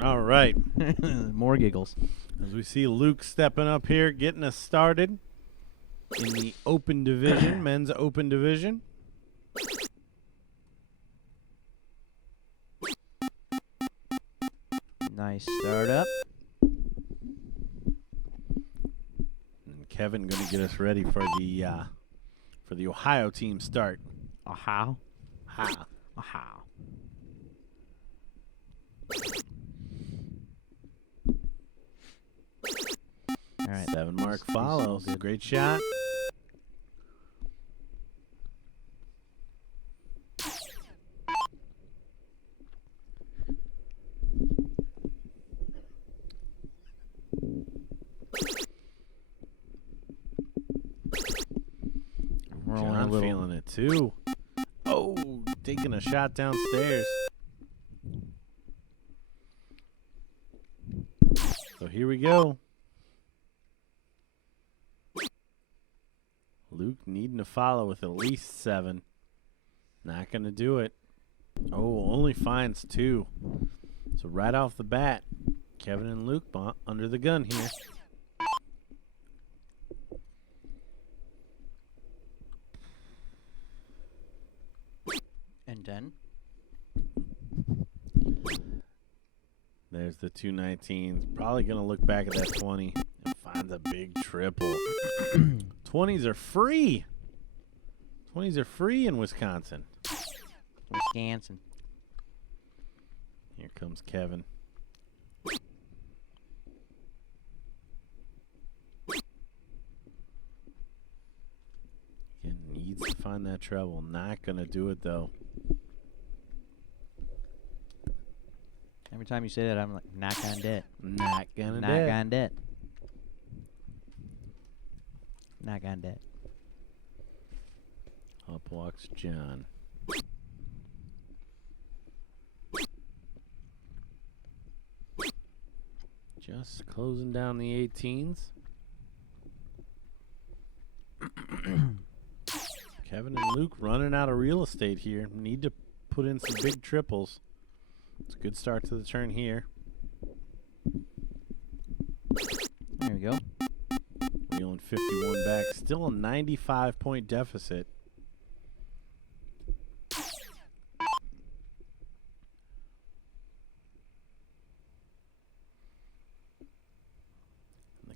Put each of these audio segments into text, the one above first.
All right. More giggles. As we see Luke stepping up here, getting us started in the open division, men's open division. Nice start up. And Kevin going to get us ready for the Ohio team start. Aha. Ha. Aha. All right. 7 mark This is all follows. good. Great shot. Rolling a John little. feeling it too. Oh, taking a shot downstairs. So here we go. Luke needing to follow with at least 7. Not going to do it. Oh, only finds 2. So right off the bat, Kevin and Luke under the gun here. And 10. There's the 219s. Probably going to look back at that 20 and finds a big triple. 20s are free. 20s are free in Wisconsin. Wisconsin. Here comes Kevin. Again, needs to find that treble. Not going to do it, though. Every time you say that, I'm like, knock on debt. Not going to do Knock it. on debt. Knock on debt. Up walks John. Just closing down the 18s. Kevin and Luke running out of real estate here. Need to put in some big triples. It's a good start to the turn here. There we go. Reeling 51 back. Still a 95-point deficit. The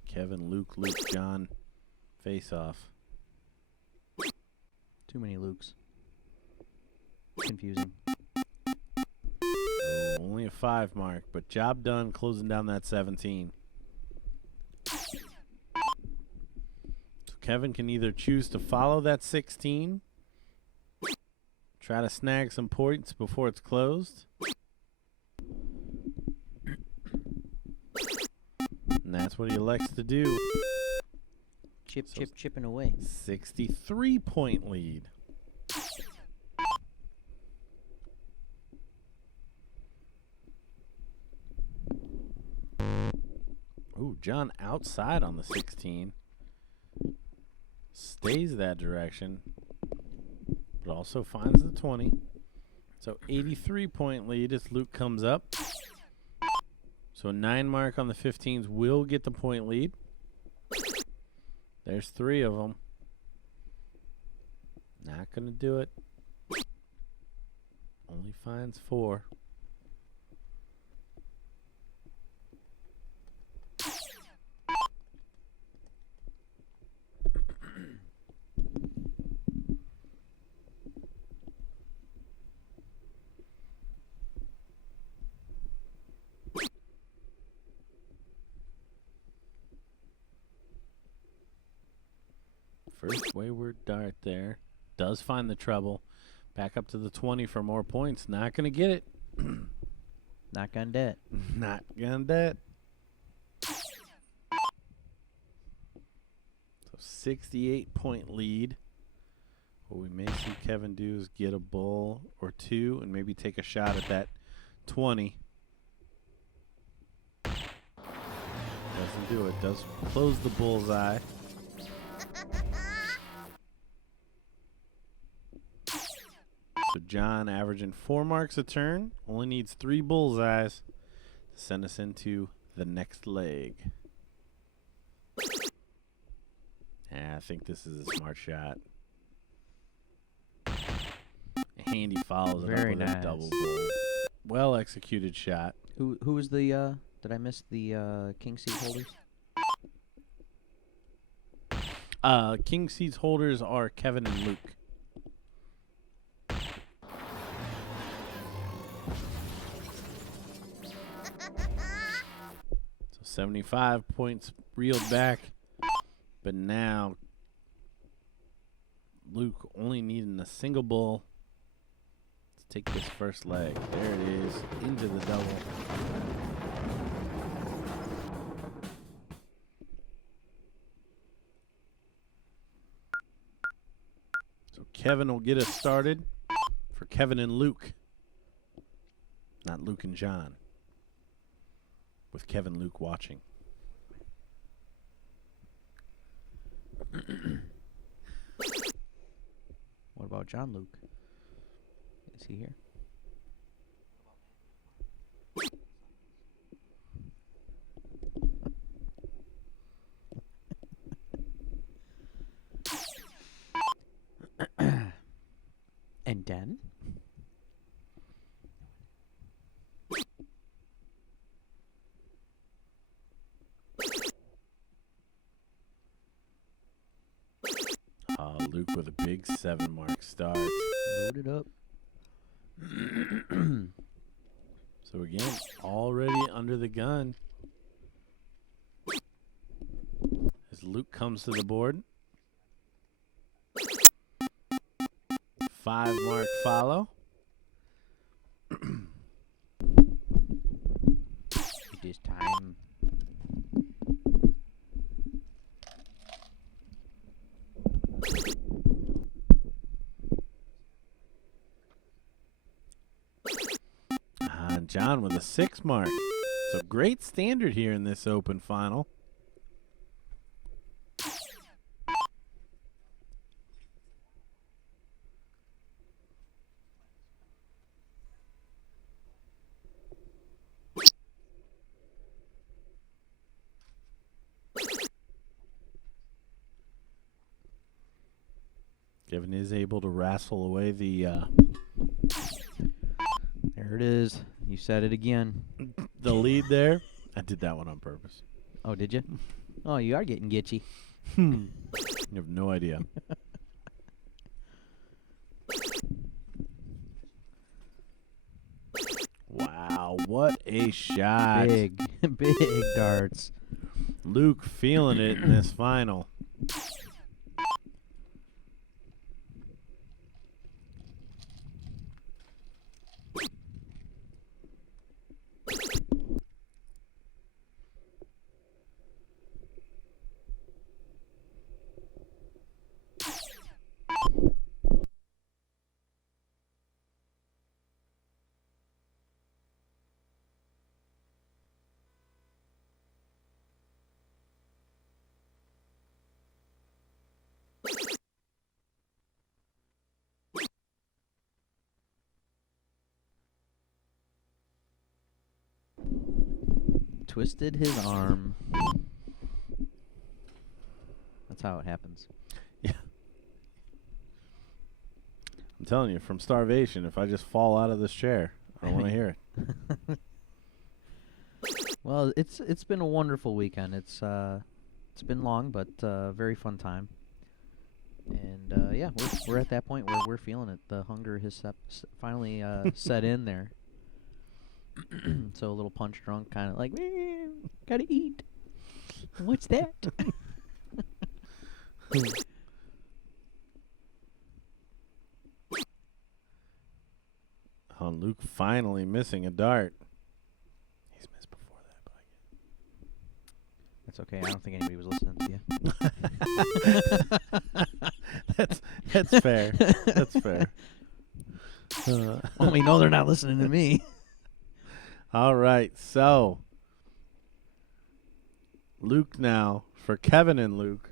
Kevin, Luke, John face-off. Too many Lukes. Confusing. Oh, only a 5 mark, but job done closing down that 17. So Kevin can either choose to follow that 16, try to snag some points before it's closed, and that's what he elects to do. Chipping away. 63-point lead. Ooh, John outside on the 16. Stays that direction, but also finds the 20. So 83-point lead as Luke comes up. So a 9 mark on the 15s will get the point lead. There's 3 of them. Not going to do it. Only finds 4. First wayward dart there. Does find the treble. Back up to the 20 for more points. Not going to get it. Knock on debt. Not going to do it. So 68-point lead. What we may see Kevin do is get a bull or 2 and maybe take a shot at that 20. Doesn't do it. Does close the bullseye. So John averaging 4 marks a turn. Only needs 3 bullseyes to send us into the next leg. Yeah, I think this is a smart shot. Handy follows it up Very with nice. a double bull. Well executed shot. Who was the? Did I miss the king seat holders? King seats holders are Kevin and Luke. So 75 points reeled back, but now Luke only needing a single bull to take this first leg. There it is, into the double. So Kevin will get us started for Kevin and Luke. Not Luke and John. With Kevin Luke watching. What about John Luke? Is he here? And then? Luke with a big 7 mark start. Load it up. So again, already under the gun. As Luke comes to the board. 5 mark follow. It is time. John with a 6 mark. So great standard here in this open final. Kevin is able to wrestle away the There it is. You said it again. the lead there. I did that one on purpose. Oh, did you? Oh, you are getting gitchy. You have no idea. Wow, what a shot. Big, big darts. Luke feeling it in this final. Twisted his arm. That's how it happens. Yeah. I'm telling you, from starvation, if I just fall out of this chair, I don't want to hear it. Well, it's been a wonderful weekend. It's been long, but very fun time. And yeah, we're at that point where we're feeling it. The hunger has finally set in there. So a little punch drunk, kind of like, gotta eat. What's that? Oh, Luke finally missing a dart. He's missed before that, but That's okay. I don't think anybody was listening to you. that's fair. That's fair. Well, we know they're not listening to me. All right, so Luke now for Kevin and Luke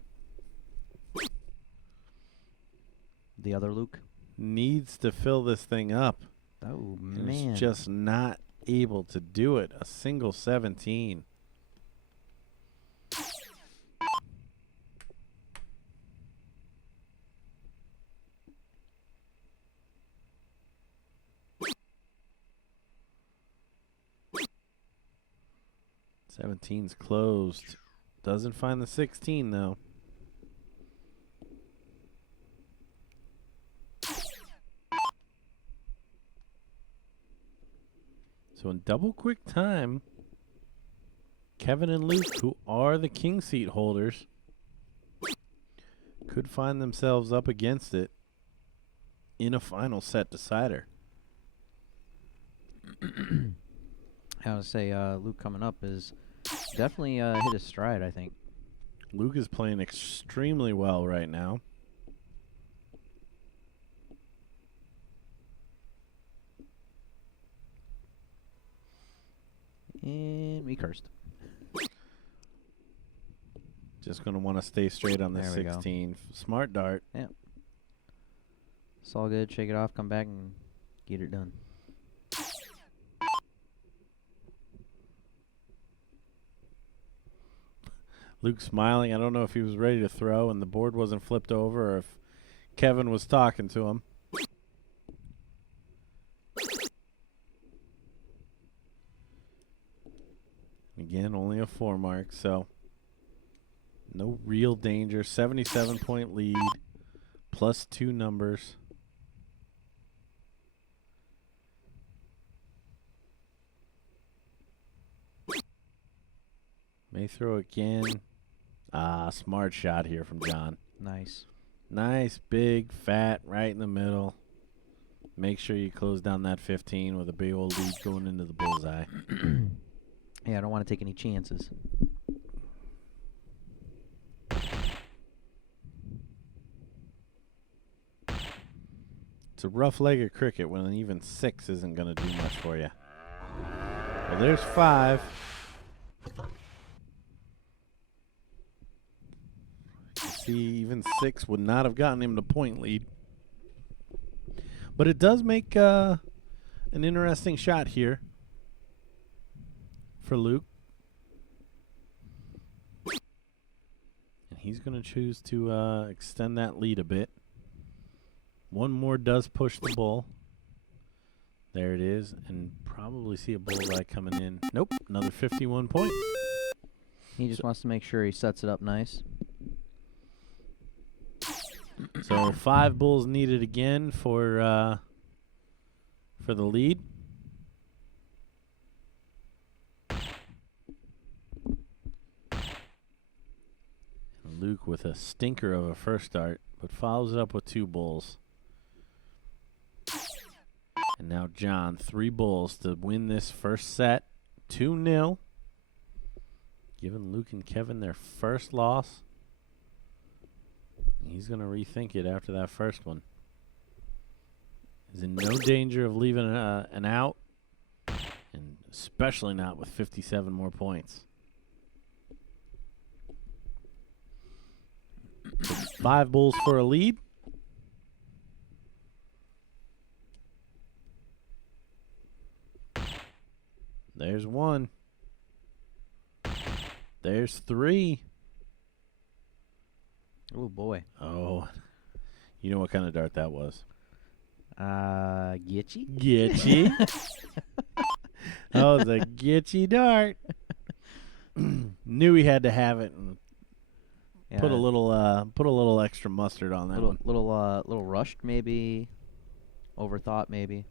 The other Luke. needs to fill this thing up. Oh And man. is just not able to do it. A single 17. Seventeen's closed. Doesn't find the 16 though. So in double quick time, Kevin and Luke, who are the king seat holders, could find themselves up against it in a final set decider. I would say Luke coming up is definitely hit his stride, I think. Luke is playing extremely well right now. And we cursed. Just going to want to stay straight on the There we go. 16. Smart dart. Yeah. It's all good. Shake it off, come back, and get it done. Luke smiling. I don't know if he was ready to throw and the board wasn't flipped over or if Kevin was talking to him. Again, only a 4 mark, so no real danger. 77-point lead, plus 2 numbers. May throw again. Ah, smart shot here from John. Nice. Nice, big, fat, right in the middle. Make sure you close down that 15 with a big old lead going into the bullseye. Yeah, I don't want to take any chances. It's a rough leg of cricket when even 6 isn't going to do much for you. Well, there's 5. See, even 6 would not have gotten him the point lead. But it does make an interesting shot here for Luke. And he's going to choose to extend that lead a bit. One more does push the bull. There it is. And probably see a bullseye coming in. Nope, another 51 point. He just wants to make sure he sets it up nice. So 5 bulls needed again for the lead. And Luke with a stinker of a first start, but follows it up with 2 bulls. And now John, 3 bulls to win this first set, 2-0. Giving Luke and Kevin their first loss. He's going to rethink it after that first one. He's in no danger of leaving an out, and especially not with 57 more points. 5 bulls for a lead. There's 1. There's 3. Oh, boy. Oh, you know what kind of dart that was? Gitchy? Gitchy. That was a gitchy dart. Knew he had to have it and Yeah, put a little extra mustard on that one. little rushed, maybe. Overthought, maybe.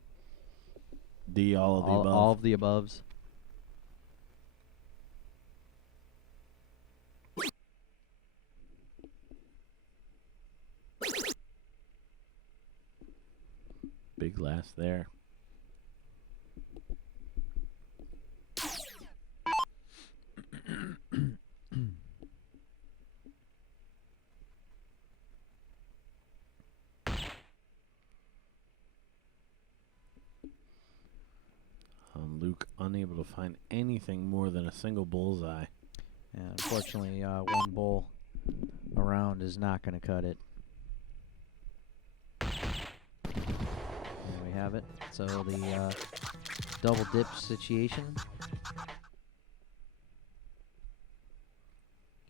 All of the above. All of the aboves. Big last there. Luke unable to find anything more than a single bullseye. Yeah, unfortunately, 1 bull around is not going to cut it. There we have it. So the double dip situation.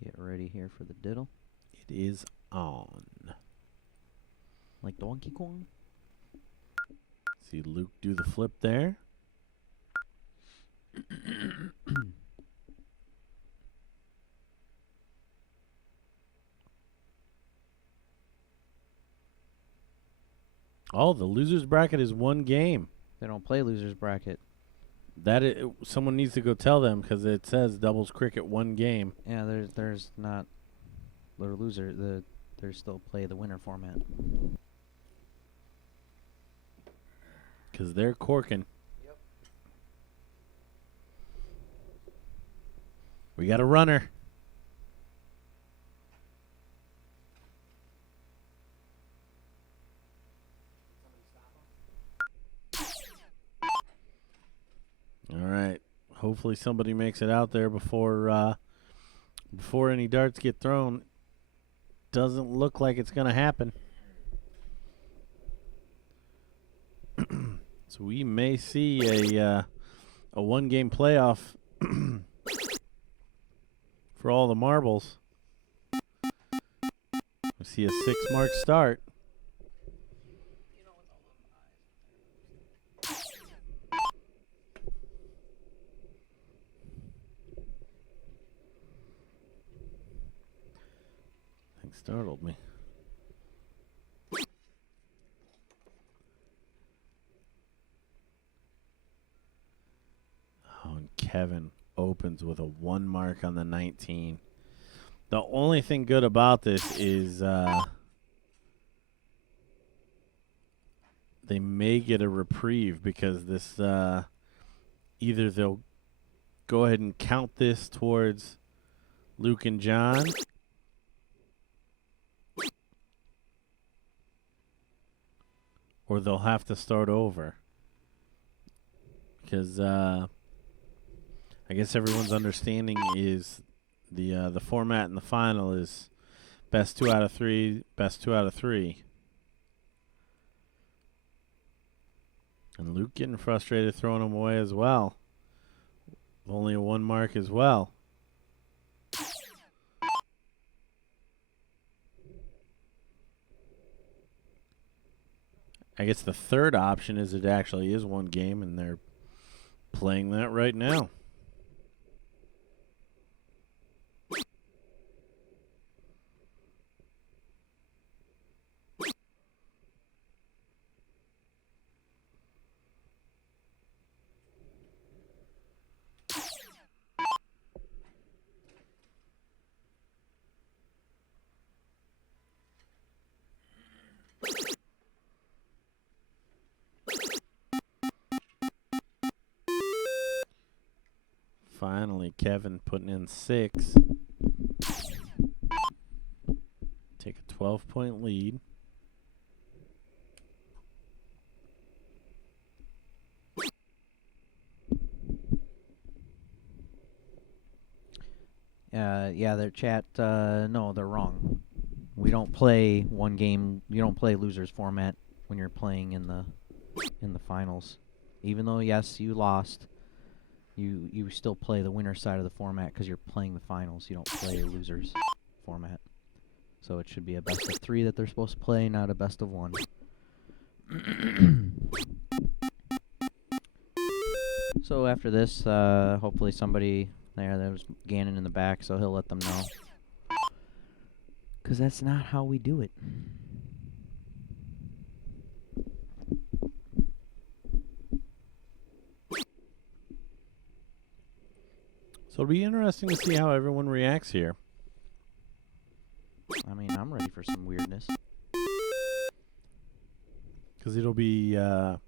Get ready here for the diddle. It is on. Like Donkey Kong. See Luke do the flip there. Oh, the loser's bracket is one game. They don't play loser's bracket. Someone needs to go tell them because it says doubles cricket one game. Yeah, there's not the loser. There's still play the winner format. Because they're corking. Yep. We got a runner. All right. Hopefully somebody makes it out there before any darts get thrown. Doesn't look like it's going to happen. So we may see a one-game playoff for all the marbles. We see a 6-mark start. That startled me. Oh, and Kevin opens with a 1 mark on the 19. The only thing good about this is they may get a reprieve because this either they'll go ahead and count this towards Luke and John, or they'll have to start over because I guess everyone's understanding is the format in the final is best 2 out of 3, best 2 out of 3. And Luke getting frustrated throwing them away as well. Only a 1 mark as well. I guess the third option is it actually is 1 game, and they're playing that right now. Finally, Kevin putting in 6. Take a 12-point lead. Yeah, their chat. No, they're wrong. We don't play 1 game. You don't play losers format when you're playing in the finals. Even though yes, you lost. You still play the winner side of the format because you're playing the finals. You don't play a losers format. So it should be a best of 3 that they're supposed to play, not a best of 1. So after this, hopefully somebody there was Gannon in the back, so he'll let them know. Because that's not how we do it. So it'll be interesting to see how everyone reacts here. I mean, I'm ready for some weirdness. Because it'll be, well,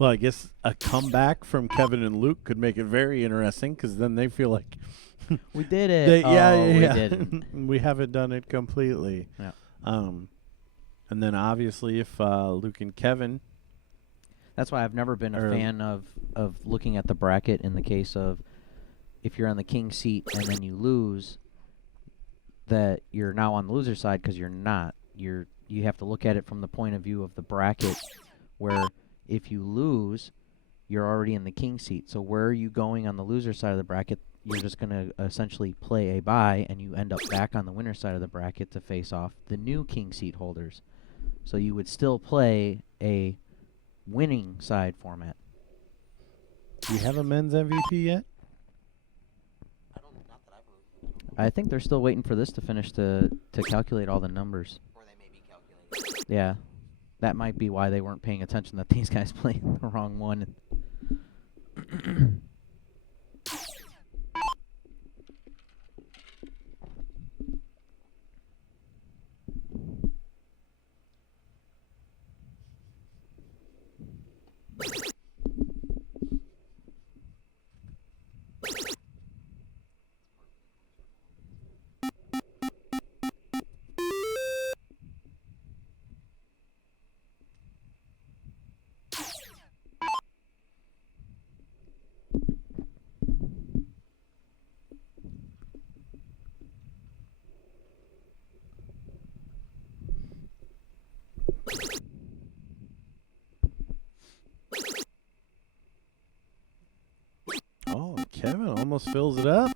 I guess a comeback from Kevin and Luke could make it very interesting because then they feel like we did it. We didn't. We haven't done it completely. Yeah. And then obviously if Luke and Kevin. That's why I've never been a fan of looking at the bracket in the case of if you're on the king seat and then you lose, that you're now on the loser side because you're not. You have to look at it from the point of view of the bracket, where if you lose, you're already in the king seat. So where are you going on the loser side of the bracket? You're just going to essentially play a bye, and you end up back on the winner side of the bracket to face off the new king seat holders. So you would still play a winning side format. Do you have a men's MVP yet? Not that I've heard. I think they're still waiting for this to finish to calculate all the numbers. Or they may be calculating. Yeah. That might be why they weren't paying attention that these guys played the wrong one. Oh, Kevin almost fills it up.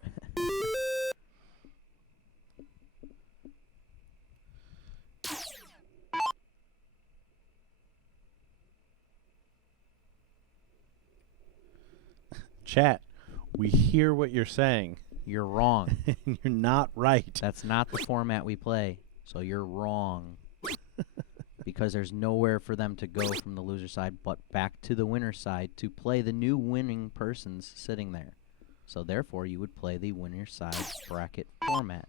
Chat, we hear what you're saying. You're wrong. And you're not right. That's not the format we play. So you're wrong. Because there's nowhere for them to go from the loser side but back to the winner side to play the new winning persons sitting there. So therefore, you would play the winner side bracket format.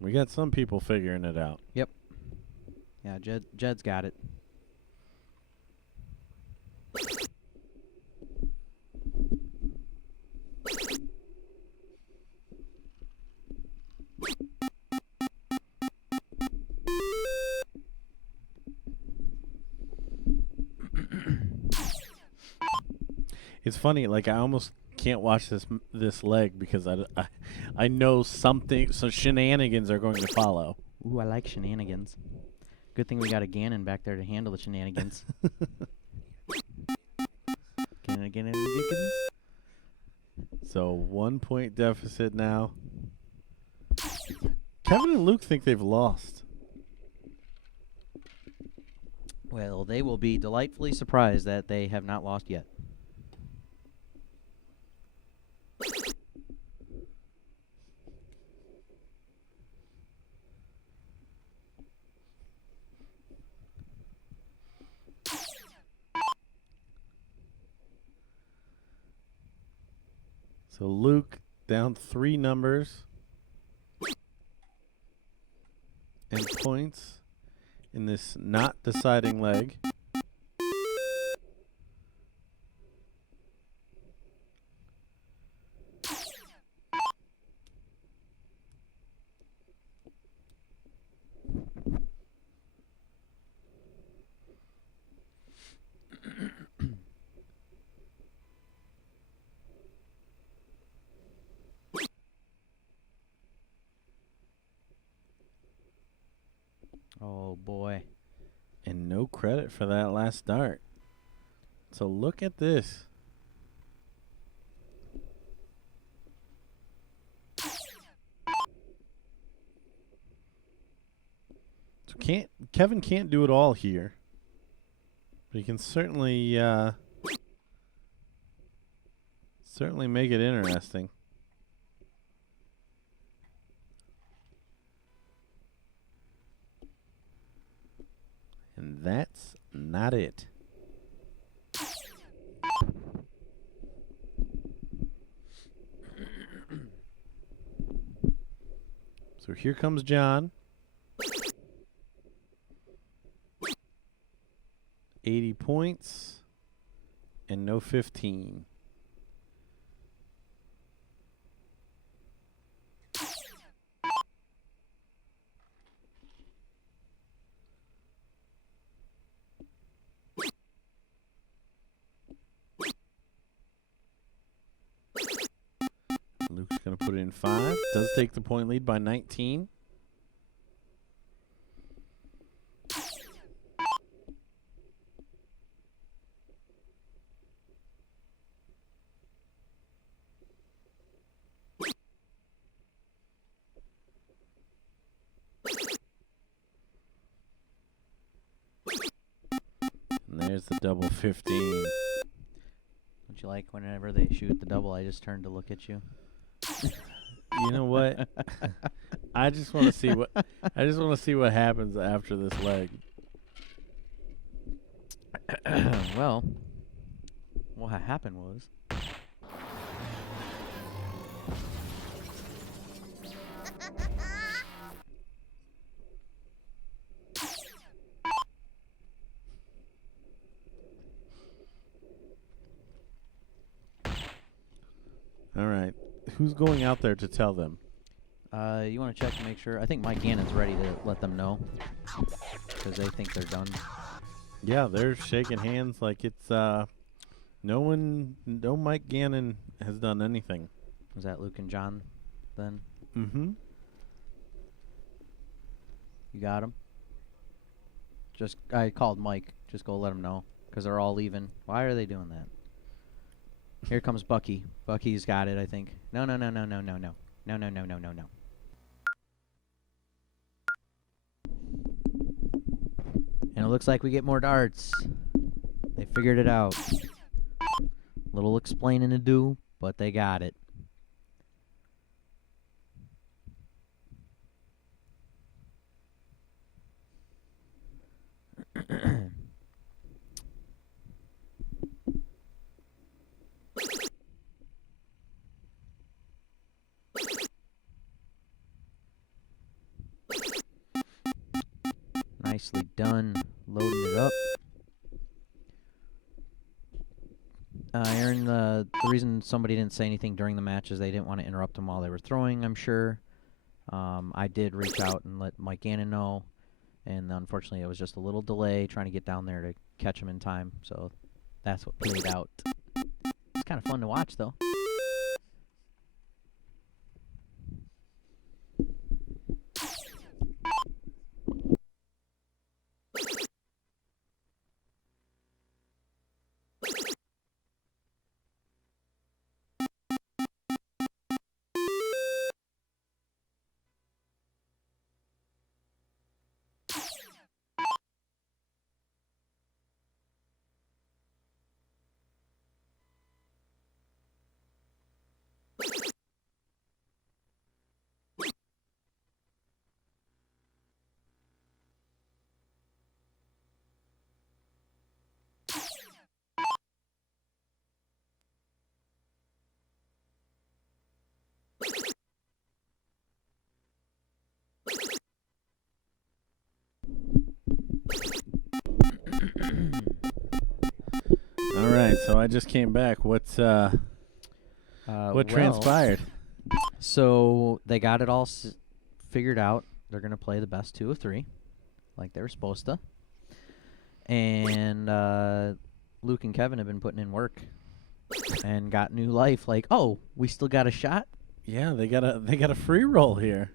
We got some people figuring it out. Yep. Yeah, Jed's got it. It's funny, like I almost can't watch this leg because I know something, so shenanigans are going to follow. Ooh, I like shenanigans. Good thing we got a Ganon back there to handle the shenanigans. Ganon. So 1 point deficit now. Kevin and Luke think they've lost. Well, they will be delightfully surprised that they have not lost yet. So Luke down 3 numbers and points in this not deciding leg. Oh, boy. And no credit for that last start. So look at this. So Kevin can't do it all here. But he can certainly make it interesting. And that's not it. So here comes John. 80 points and no 15. Luke's going to put it in 5. Does take the point lead by 19. And there's the double 15. Don't you like whenever they shoot the double, I just turn to look at you? You know what? I just want to see what happens after this leg. Well, what happened was All right. Who's going out there to tell them? you want to check to make sure. I think Mike Gannon's ready to let them know because they think they're done. Yeah, they're shaking hands like it's no Mike Gannon has done anything. Was that Luke and John then? Mm-hmm. You got him? I called Mike. Just go let him know because they're all leaving. Why are they doing that? Here comes Bucky. Bucky's got it, I think. No. No. And it looks like we get more darts. They figured it out. Little explaining to do, but they got it. Nicely done, loading it up. Aaron, the reason somebody didn't say anything during the match is they didn't want to interrupt them while they were throwing, I'm sure. I did reach out and let Mike Gannon know, and unfortunately it was just a little delay trying to get down there to catch him in time, so that's what played out. It's kind of fun to watch, though. All right, so I just came back. What transpired? So they got it all figured out. They're going to play the best 2 of 3, like they were supposed to. And Luke and Kevin have been putting in work and got new life. Like, oh, we still got a shot? Yeah, they got a free roll here.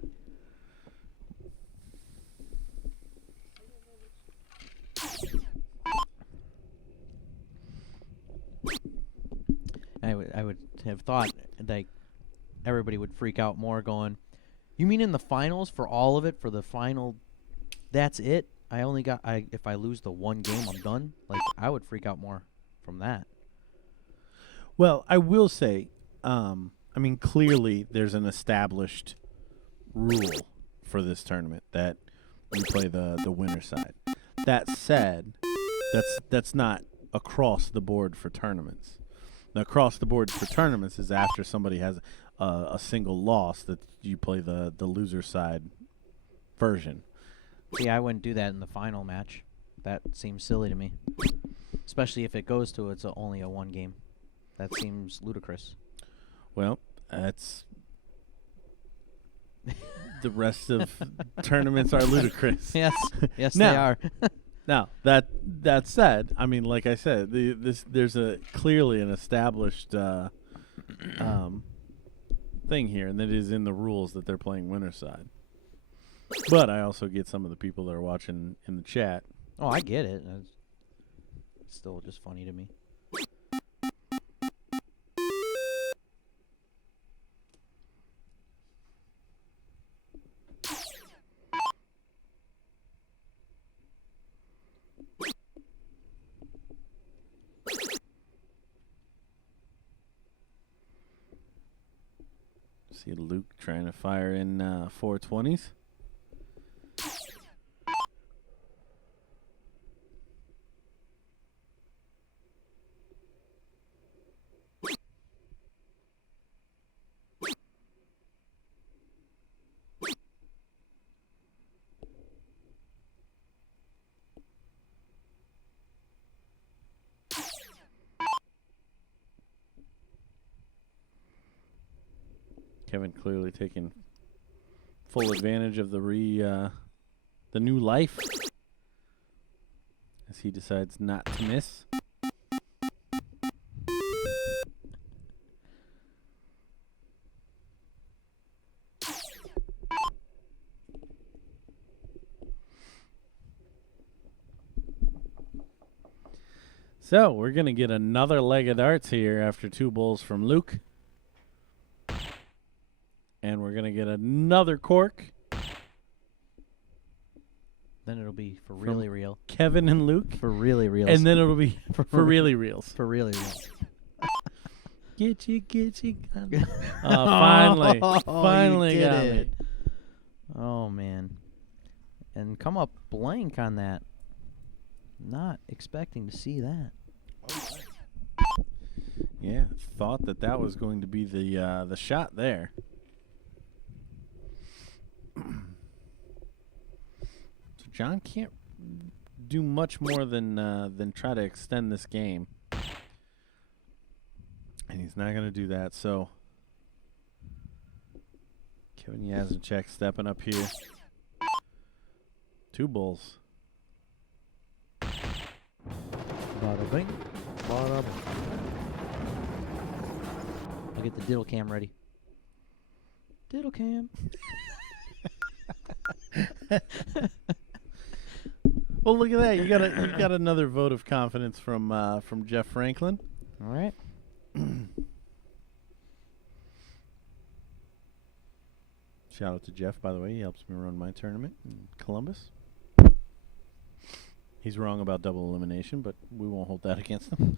I would have thought like everybody would freak out more going, you mean in the finals for all of it, for the final, that's it? If I lose the one game, I'm done? Like, I would freak out more from that. Well, I will say, I mean, clearly there's an established rule for this tournament that we play the winner side. That said, that's not across the board for tournaments. The across the board for tournaments is after somebody has a single loss that you play the loser side version. See, I wouldn't do that in the final match. That seems silly to me. Especially if it goes to it's only a one game. That seems ludicrous. Well, that's the rest of tournaments are ludicrous. Yes, yes, Now, they are. Now, that said, I mean, like I said, there's clearly an established thing here, and that is in the rules that they're playing winner's side. But I also get some of the people that are watching in the chat. Oh, I get it. It's still just funny to me. See Luke trying to fire in 420s. Kevin clearly taking full advantage of the new life as he decides not to miss. So we're going to get another leg of darts here after 2 bulls from Luke. And we're going to get another cork. Then it'll be for really real. Kevin and Luke. For really real. And then it'll be for really reals. For really real. Get you. Finally. Finally you did got it. me. Oh, man. And come up blank on that. Not expecting to see that. Yeah, thought that was going to be the shot there. So John can't do much more than try to extend this game, and he's not going to do that. So Kevin Yazicek stepping up here. 2 bulls. Bada bing, bada bing. I'll get the diddle cam ready. Diddle cam. Well, look at that! You got another vote of confidence from Jeff Franklin. All right. Shout out to Jeff, by the way. He helps me run my tournament in Columbus. He's wrong about double elimination, but we won't hold that against him.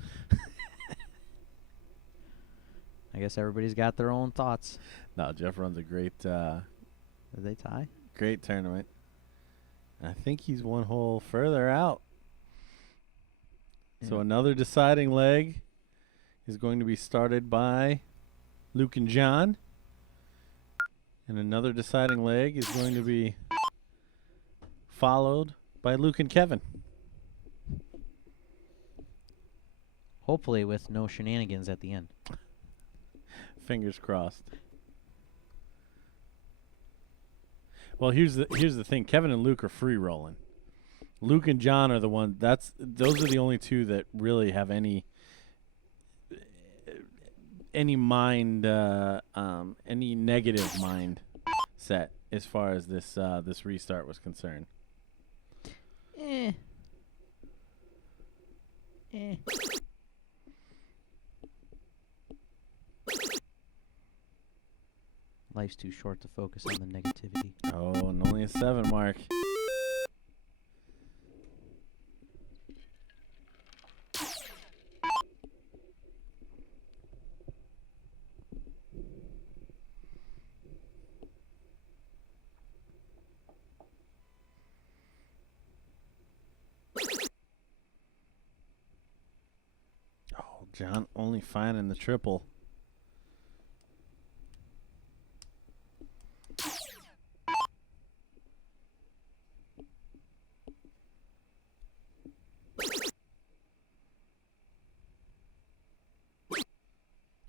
I guess everybody's got their own thoughts. No, Jeff runs a great Did they tie? great tournament. I think he's 1 hole further out. So Yeah. another deciding leg is going to be started by Luke and John. And another deciding leg is going to be followed by Luke and Kevin. Hopefully with no shenanigans at the end. Fingers crossed. Well, here's the thing. Kevin and Luke are free rolling. Luke and John are the one. Those are the only 2 that really have any mind, any negative mind set as far as this restart was concerned. Eh. Life's too short to focus on the negativity. Oh, and only a 7 mark. Oh, John only finding the triple.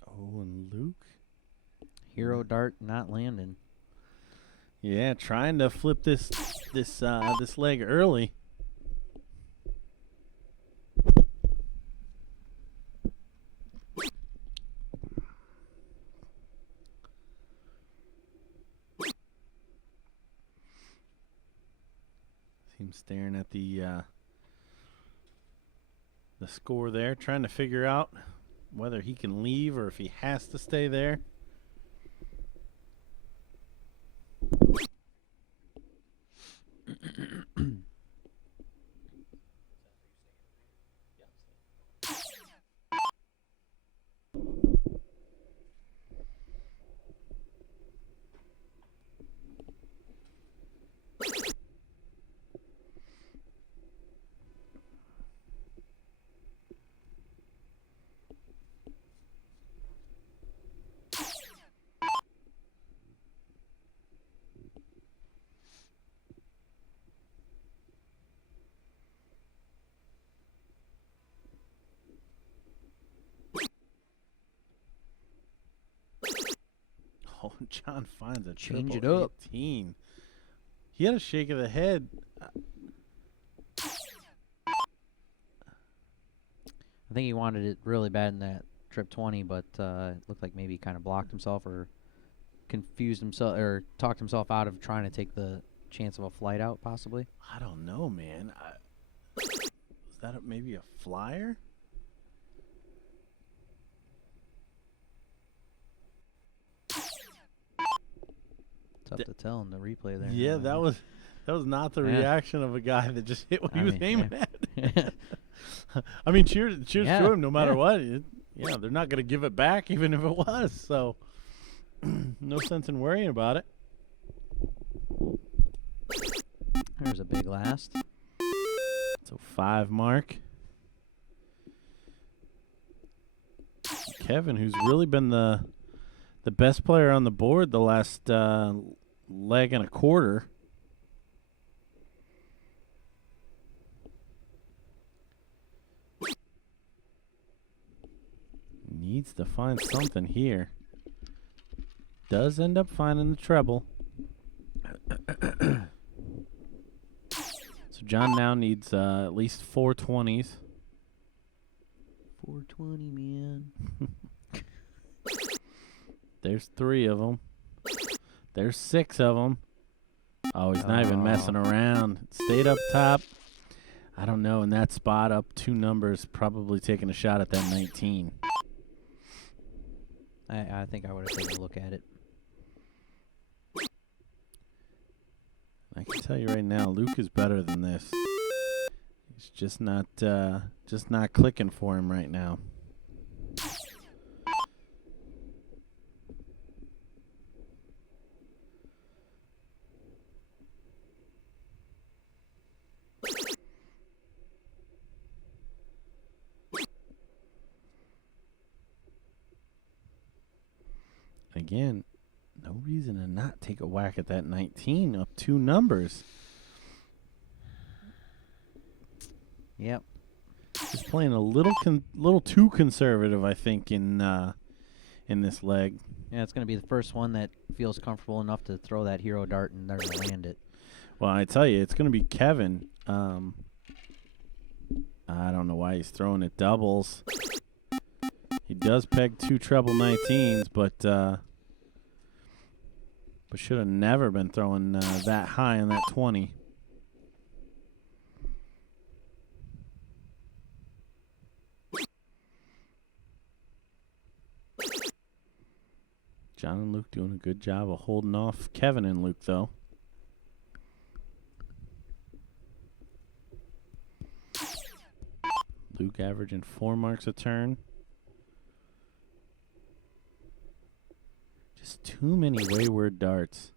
Oh, and Luke? Hero dart not landing. Yeah, trying to flip this leg early. See him staring at the score there, trying to figure out whether he can leave or if he has to stay there. Oh, John finds a Change it triple up. 18. He had a shake of the head. I think he wanted it really bad in that trip 20, but it looked like maybe he kind of blocked himself or confused himself or talked himself out of trying to take the chance of a flight out, possibly. I don't know, man. Is that maybe a flyer? Tough to tell in the replay there. Yeah, that was not the Yeah. reaction of a guy that just hit what he I was mean, aiming yeah. at. I mean, cheers Yeah, to him no matter yeah. what. Yeah, they're not going to give it back even if it was. So no sense in worrying about it. There's a big last. So 5 mark. Kevin, who's really been the best player on the board the last leg and a quarter. Needs to find something here. Does end up finding the treble. So John now needs at least 4 20s. 420, man. There's 3 of them. There's 6 of them. Oh, he's not even messing around. It stayed up top. I don't know. In that spot, up 2 numbers, probably taking a shot at that 19. I think I would have taken a look at it. I can tell you right now, Luke is better than this. He's just not clicking for him right now. Again, no reason to not take a whack at that 19, up 2 numbers. Yep. Just playing a little too conservative, I think, in this leg. Yeah, it's going to be the first one that feels comfortable enough to throw that hero dart and they're going to land it. Well, I tell you, it's going to be Kevin. I don't know why he's throwing it doubles. He does peg 2 treble 19s, but should have never been throwing that high on that 20. John and Luke doing a good job of holding off Kevin and Luke, though. Luke averaging 4 marks a turn. Just too many wayward darts.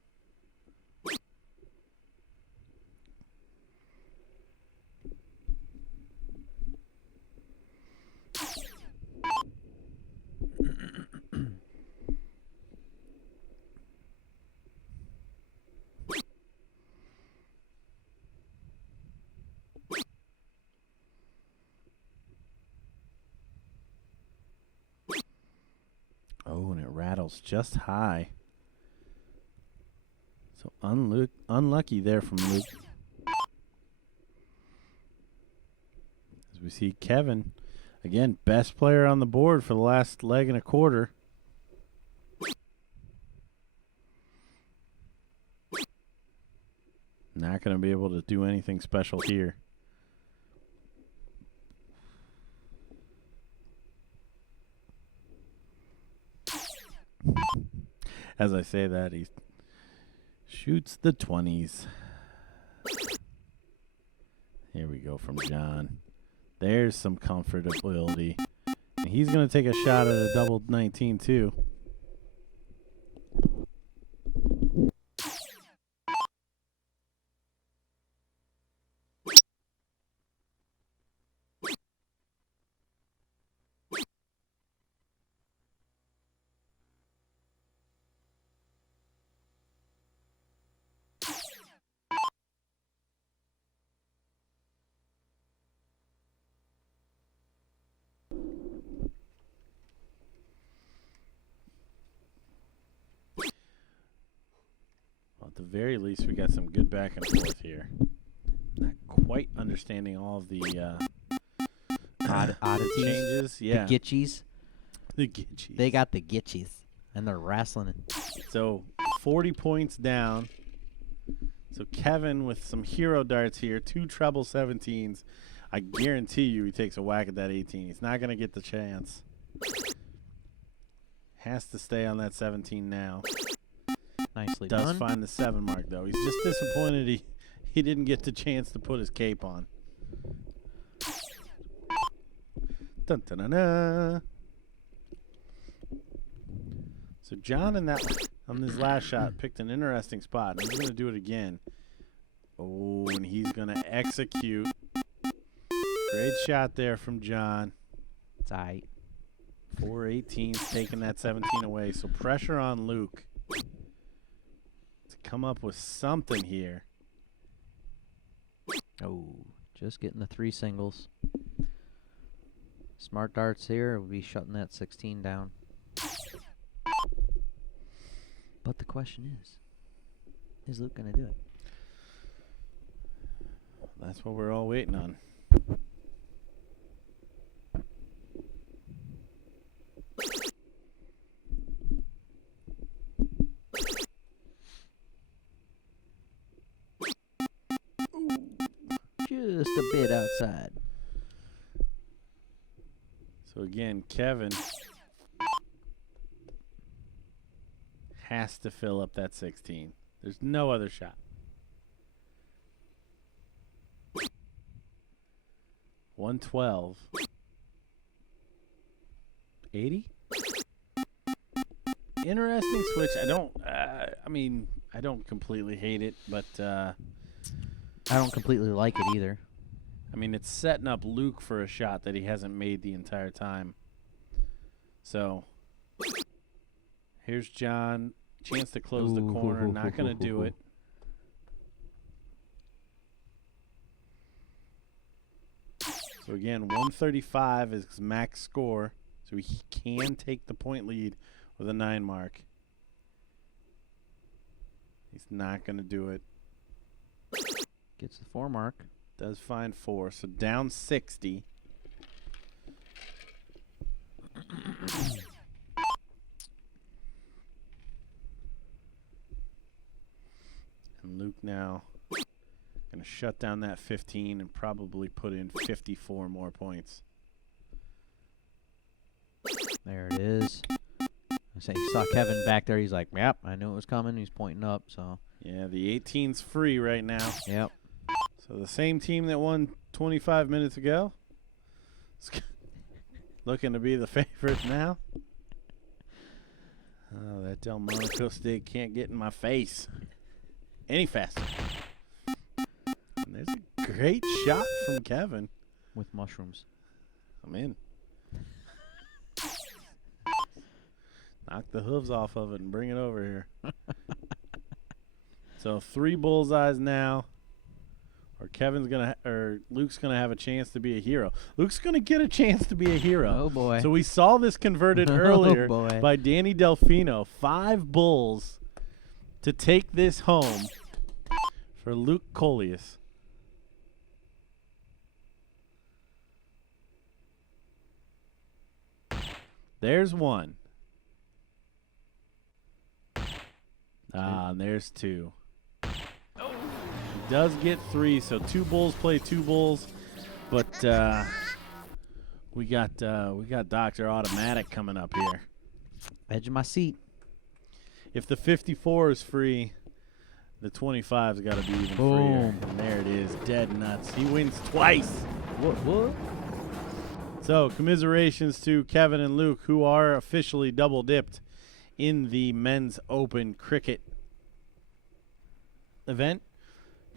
Oh, and it rattles just high. So unlucky there from Luke. As we see Kevin, again, best player on the board for the last leg and a quarter. Not going to be able to do anything special here. As I say that, he shoots the 20s. Here we go from John. There's some comfortability. And he's going to take a shot at a double 19 too. At the very least, we got some good back and forth here. Not quite understanding all of the Oddities. changes. Yeah, The Gitchies. the Gitchies. They got the Gitchies. And they're wrestling it. So 40 points down. So Kevin with some hero darts here, 2 treble 17s. I guarantee you he takes a whack at that 18. He's not going to get the chance. Has to stay on that 17 now. Nicely Does done. find the 7 mark, though. He's just disappointed he didn't get the chance to put his cape on. Dun, dun, dun, dun. So John on this last shot picked an interesting spot. And he's going to do it again. Oh, and he's going to execute. Great shot there from John. It's all right. 4-18's taking that 17 away. So pressure on Luke to come up with something here. Oh, just getting the 3 singles. Smart darts here will be shutting that 16 down. But the question is Luke going to do it? That's what we're all waiting on. Just a bit outside. So again, Kevin has to fill up that 16. There's no other shot. 112. 80? Interesting switch. I don't completely hate it, but I don't completely like it either. it's setting up Luke for a shot that he hasn't made the entire time. So here's John. Chance to close the corner. Not going to do it. So again, 135 is his max score. So he can take the point lead with a 9 mark. He's not going to do it. Gets the 4 mark. Does find 4. So down 60. And Luke now going to shut down that 15 and probably put in 54 more points. There it is. I say you saw Kevin back there. He's like, yep, I knew it was coming. He's pointing up. So Yeah, the 18's free right now. yep. So the same team that won 25 minutes ago is looking to be the favorite now. Oh, that Delmonico stick can't get in my face any faster. And there's a great shot from Kevin. With mushrooms. I'm in. Knock the hooves off of it and bring it over here. So 3 bullseyes now. Or Luke's gonna have a chance to be a hero. Luke's gonna get a chance to be a hero. Oh boy. So we saw this converted earlier Oh boy. by Danny Delfino. 5 bulls to take this home for Luke Coleus. There's 1. And there's 2. does get 3, so 2 bulls play 2 bulls. But we got Dr. Automatic coming up here. Edge of my seat. If the 54 is free, the 25's got to be even freer. Boom. And there it is, dead nuts. He wins twice. What? So commiserations to Kevin and Luke, who are officially double dipped in the men's open cricket event.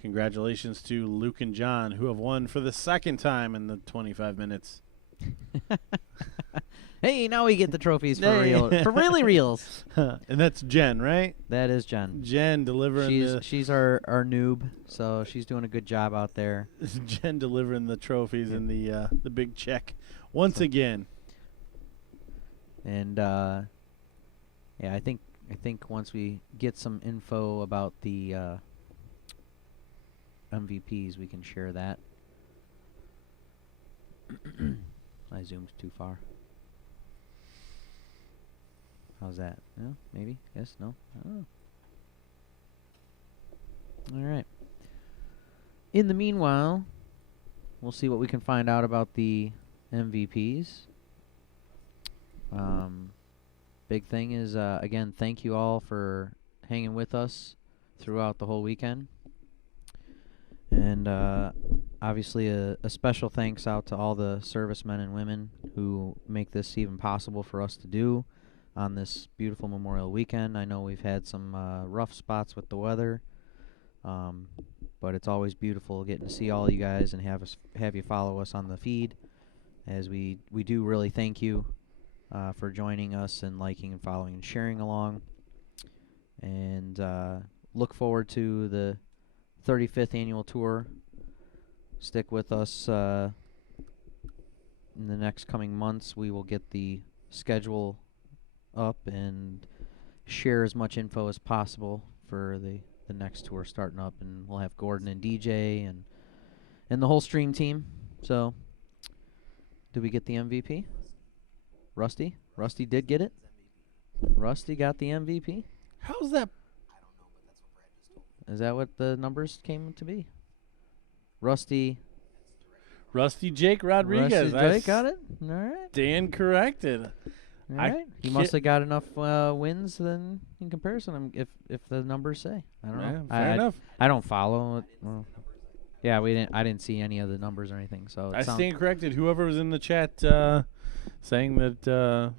Congratulations to Luke and John, who have won for the second time in the 25 minutes. Hey, now we get the trophies for real, for really reals. And that's Jen, right? That is Jen. Jen delivering She's our noob, so she's doing a good job out there. Jen delivering the trophies and the big check once again. And yeah, I think once we get some info about the MVPs, we can share that. I zoomed too far. How's that? No, maybe? Yes? No? I don't know. All right. In the meanwhile, we'll see what we can find out about the MVPs. Big thing is, again, thank you all for hanging with us throughout the whole weekend. And obviously a special thanks out to all the servicemen and women who make this even possible for us to do on this beautiful Memorial Weekend. I know we've had some rough spots with the weather, but it's always beautiful getting to see all you guys and have you follow us on the feed, as we do really thank you for joining us and liking and following and sharing along. And look forward to the 35th annual tour. Stick with us in the next coming months. We will get the schedule up and share as much info as possible for the next tour starting up, and we'll have Gordon and DJ and the whole stream team. So, did we get the MVP? Rusty did get it. Rusty got the MVP. How's that? Is that what the numbers came to be? Rusty Jake Rodriguez. Rusty Jake got it? All right. Dan corrected. All right. He must have got enough wins then in comparison, if the numbers say. I don't know. Fair enough. I don't follow it. Well, yeah, I didn't see any of the numbers or anything. So I stand corrected. Whoever was in the chat saying that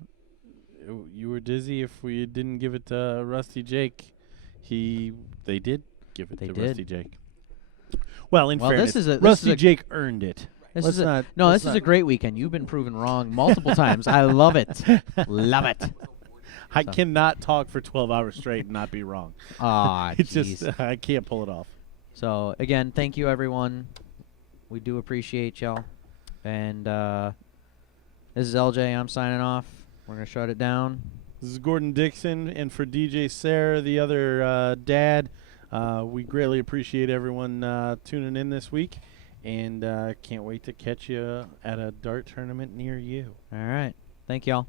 you were dizzy if we didn't give it to Rusty Jake, they did give it to Rusty Jake. Well, in fairness, Rusty Jake earned it. This is a great weekend. You've been proven wrong multiple times. I love it. Love it. I cannot talk for 12 hours straight and not be wrong. It's just I can't pull it off. So, again, thank you, everyone. We do appreciate y'all. And this is LJ. I'm signing off. We're going to shut it down. This is Gordon Dixon, and for DJ Sarah, the other dad, we greatly appreciate everyone tuning in this week, and can't wait to catch you at a dart tournament near you. All right. Thank y'all.